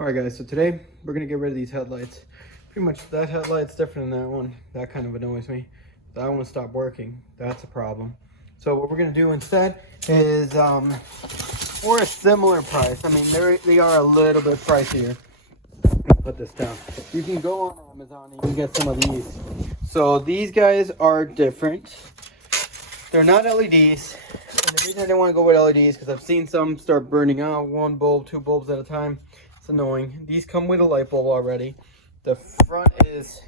Alright guys, so today we're going to get rid of these headlights. Pretty much that headlight's different than that one. That kind of annoys me. That one stopped working. That's a problem. So what we're going to do instead is, for a similar price, I mean they are a little bit pricier. Put this down. You can go on Amazon and you can get some of these. So these guys are different. They're not LEDs. And the reason I didn't want to go with LEDs because I've seen some start burning out, one bulb, two bulbs at a time. It's annoying. These come with a light bulb already. The front is,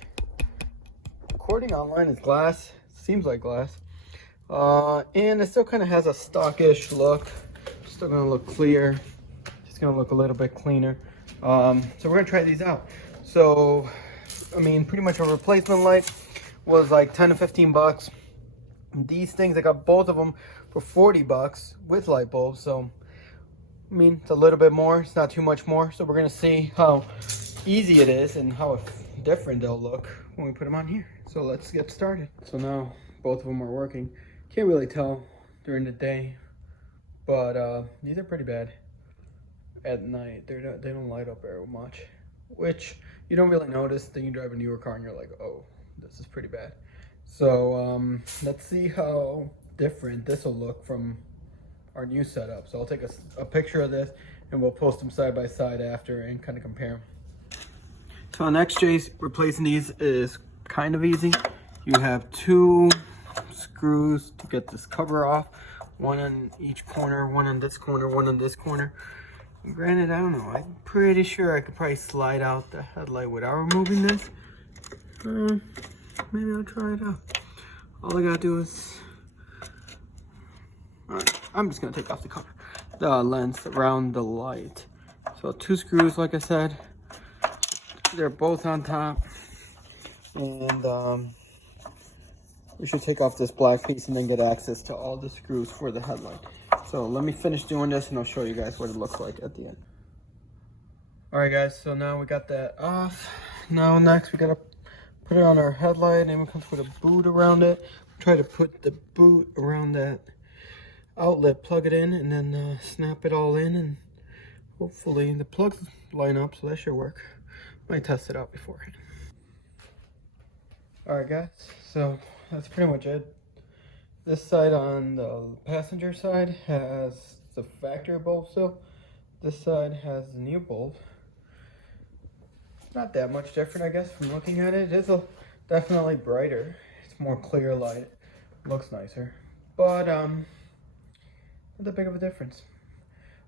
according online, is glass. Seems like glass. And it still kind of has a stockish look. Still gonna look clear. Just gonna look a little bit cleaner. So we're gonna try these out. So, I mean, pretty much a replacement light was like 10 to 15 bucks. These things, I got both of them for 40 bucks with light bulbs. So, I mean, it's a little bit more. It's not too much more. So we're gonna see how easy it is and how different they'll look when we put them on here. So let's get started. So now both of them are working. Can't really tell during the day, but these are pretty bad. At night, they don't light up very much, which you don't really notice. Then you drive a newer car and you're like, oh, this is pretty bad. So let's see how different this will look from our new setup. So I'll take a picture of this and we'll post them side by side after and kind of compare them. So on XJ's, replacing these is kind of easy. You have two screws to get this cover off, one on each corner, one on this corner, one on this corner. Granted, I don't know, I'm pretty sure I could probably slide out the headlight without removing this. Maybe I'll try it out. All I gotta do is, alright, I'm just gonna take off the lens around the light. So two screws, like I said, they're both on top. And we should take off this black piece and then get access to all the screws for the headlight. So let me finish doing this and I'll show you guys what it looks like at the end. Alright guys, so now we got that off. Now next we gotta put it on our headlight and we come with a boot around it. Try to put the boot around that outlet, plug it in, and then snap it all in, and hopefully the plugs line up, so that should work. Might test it out beforehand. Alright guys, so that's pretty much it. This side on the passenger side has the factory bulb still. This side has the new bulb. Not that much different, I guess, from looking at it. It is definitely brighter. It's more clear light. Looks nicer. But, not that big of a difference.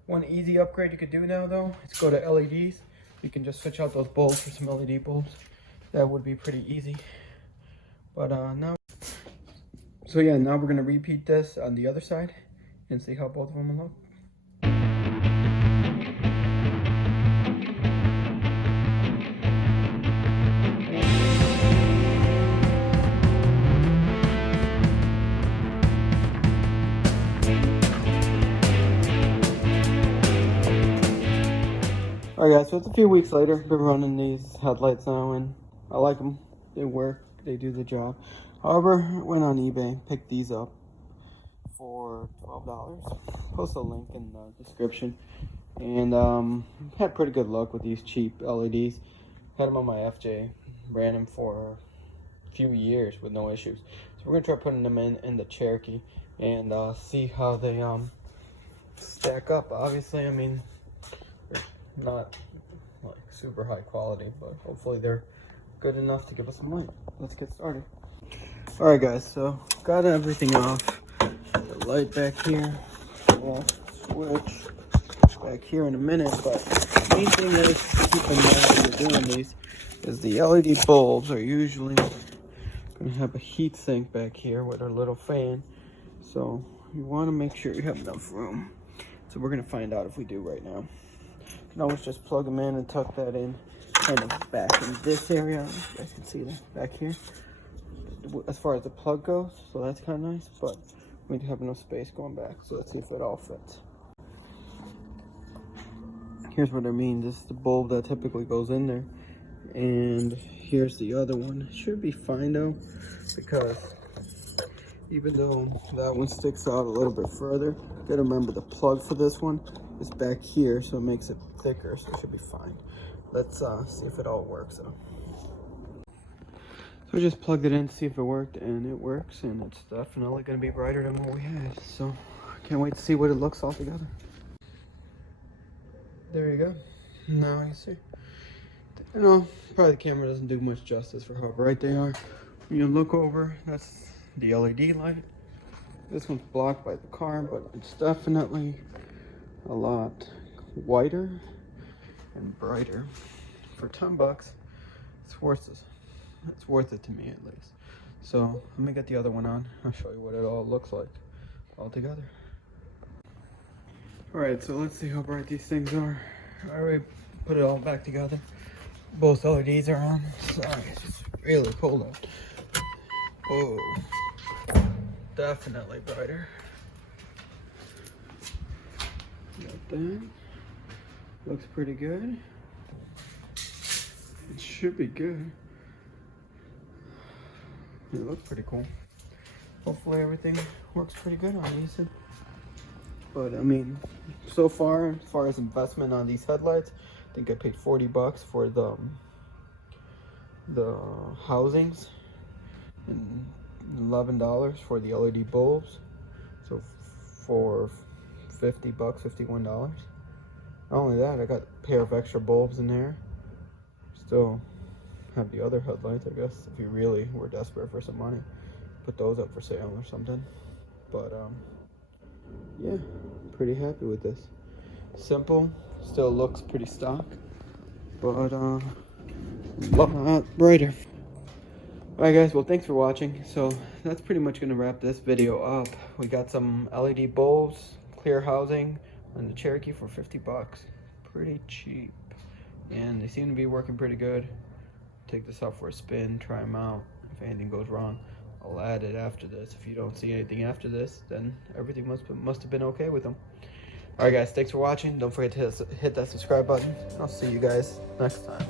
One easy upgrade you could do now, though, is go to LEDs. You can just switch out those bulbs for some LED bulbs. That would be pretty easy. But, now... So yeah, now we're going to repeat this on the other side and see how both of them will look. Alright guys, so it's a few weeks later. Been running these headlights now and I like them. They work, they do the job. However, I went on eBay, picked these up for $12. Post a link in the description. And had pretty good luck with these cheap LEDs. Had them on my FJ, ran them for a few years with no issues. So we're gonna try putting them in the Cherokee and see how they stack up. Obviously, I mean, they're not like super high quality, but hopefully they're good enough to give us some light. Let's get started. Alright guys, so got everything off. The light back here, off, switch back here in a minute, but the main thing is to keep in mind when you're doing these is the LED bulbs are usually going to have a heat sink back here with our little fan, so you want to make sure you have enough room. So we're going to find out if we do right now. You can always just plug them in and tuck that in kind of back in this area. You guys can see that back here as far as the plug goes, so that's kind of nice, but we have enough space going back, so let's see if it all fits. Here's what I mean. This is the bulb that typically goes in there, and here's the other one. It should be fine though, because even though that one sticks out a little bit further, you gotta remember the plug for this one is back here, so it makes it thicker, so it should be fine. Let's see if it all works though. So I just plugged it in to see if it worked, and it works, and it's definitely going to be brighter than what we had. So I can't wait to see what it looks all together. There you go. Now you see. You know, probably the camera doesn't do much justice for how bright they are. When you look over, that's the LED light. This one's blocked by the car, but it's definitely a lot whiter and brighter. For 10 bucks, it's worth it. It's worth it to me, at least. So let me get the other one on. I'll show you what it all looks like all together. All right, so let's see how bright these things are. I already put it all back together. Both LEDs are on. Sorry, it's just really cold out. Whoa, definitely brighter. Got that. Looks pretty good. It should be good. It looks pretty cool. Hopefully everything works pretty good on these. But I mean, so far, as far as investment on these headlights, I think I paid 40 bucks for the housings and $11 for the LED bulbs. So for 50 bucks, $51. Not only that, I got a pair of extra bulbs in there. Still have the other headlights, I guess, if you really were desperate for some money. Put those up for sale or something. But yeah, pretty happy with this. Simple, still looks pretty stock, but a lot brighter. Alright guys, well thanks for watching. So that's pretty much gonna wrap this video up. We got some LED bulbs, clear housing on the Cherokee for 50 bucks. Pretty cheap. And they seem to be working pretty good. Take this out for a spin, try them out. If anything goes wrong, I'll add it after this. If you don't see anything after this, then everything must have been okay with them. Alright guys, thanks for watching. Don't forget to hit that subscribe button. I'll see you guys next time.